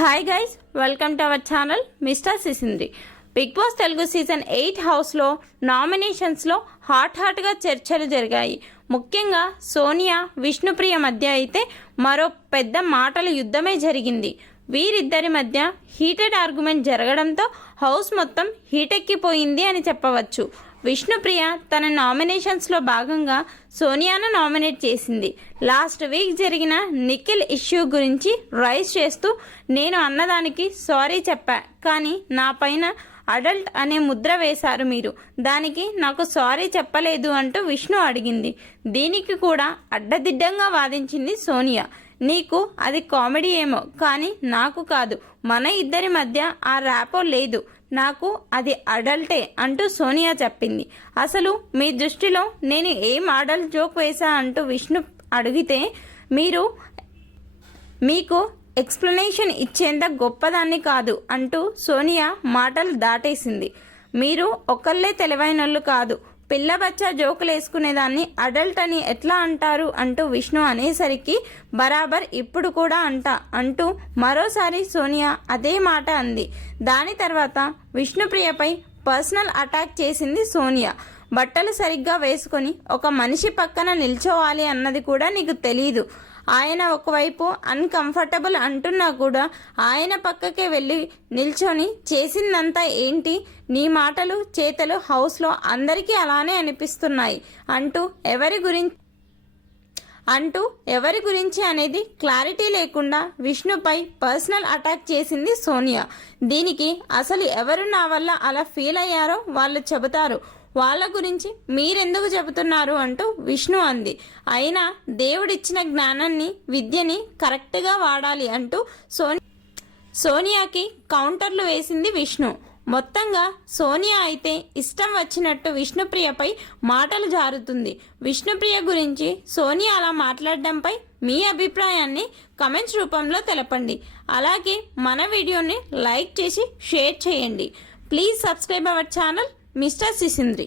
Hi guys, welcome to our channel mister Sisindri. Bigg Boss Telugu season 8 హౌస్లో నామినేషన్స్లో హాట్గా చర్చలు జరిగాయి. ముఖ్యంగా సోనియా విష్ణుప్రియ మధ్య అయితే మరో పెద్ద మాటల యుద్ధమే జరిగింది. వీరిద్దరి మధ్య హీటెడ్ ఆర్గ్యుమెంట్ జరగడంతో హౌస్ మొత్తం హీటెక్కిపోయింది అని చెప్పవచ్చు. విష్ణుప్రియ తన నామినేషన్స్లో భాగంగా సోనియాను నామినేట్ చేసింది. లాస్ట్ వీక్ జరిగిన నిఖిల్ ఇష్యూ గురించి రైజ్ చేస్తూ నేను అన్నదానికి సారీ చెప్పా, కానీ నా పైన అడల్ట్ అనే ముద్ర వేశారు మీరు, దానికి నాకు సారీ చెప్పలేదు అంటూ విష్ణు అడిగింది. దీనికి కూడా అడ్డదిడ్డంగా వాదించింది సోనియా. నీకు అది కామెడీ ఏమో, కానీ నాకు కాదు, మన ఇద్దరి మధ్య ఆ ర్యాపో లేదు, నాకు అది అడల్టే అంటూ సోనియా చెప్పింది. అసలు మీ దృష్టిలో నేను ఏం అడల్ట్ జోక్ వేశా అంటూ విష్ణు అడిగితే మీకు ఎక్స్ప్లెనేషన్ ఇచ్చేంత గొప్పదాన్ని కాదు అంటూ సోనియా మాటలు దాటేసింది. మీరు ఒక్కళ్ళే తెలివైనోళ్ళు కాదు, పిల్ల బచ్చా జోకులు వేసుకునేదాన్ని అడల్ట్ అని ఎట్లా అంటారు అంటూ విష్ణు అనేసరికి బరాబర్ ఇప్పుడు కూడా అంటూ మరోసారి సోనియా అదే మాట అంది. దాని తర్వాత విష్ణుప్రియపై పర్సనల్ అటాక్ చేసింది సోనియా. బట్టలు సరిగ్గా వేసుకొని ఒక మనిషి పక్కన నిల్చోవాలి అన్నది కూడా నీకు తెలీదు. ఆయన ఒకవైపు అన్కంఫర్టబుల్ అంటున్నా కూడా ఆయన పక్కకే వెళ్ళి నిల్చొని చేసిందంతా ఏంటి? నీ మాటలు చేతలు హౌస్లో అందరికీ అలానే అనిపిస్తున్నాయి అంటూ ఎవరి గురించి అనేది క్లారిటీ లేకుండా విష్ణుపై పర్సనల్ అటాక్ చేసింది సోనియా. దీనికి అసలు ఎవరు నా వల్ల అలా ఫీల్ అయ్యారో వాళ్ళు చెబుతారు, వాళ్ళ గురించి మీరెందుకు చెబుతున్నారు అంటూ విష్ణు అంది. అయినా దేవుడిచ్చిన జ్ఞానాన్ని విద్యని కరెక్ట్గా వాడాలి అంటూ సోనియాకి కౌంటర్లు వేసింది విష్ణు. మొత్తంగా సోనియా అయితే ఇష్టం వచ్చినట్టు విష్ణుప్రియపై మాటలు జారుతుంది. విష్ణుప్రియ గురించి సోనియా అలా మాట్లాడడంపై మీ అభిప్రాయాన్ని కమెంట్స్ రూపంలో తెలపండి. అలాగే మన వీడియోని లైక్ చేసి షేర్ చేయండి. Please subscribe our channel mister సిసింద్రి.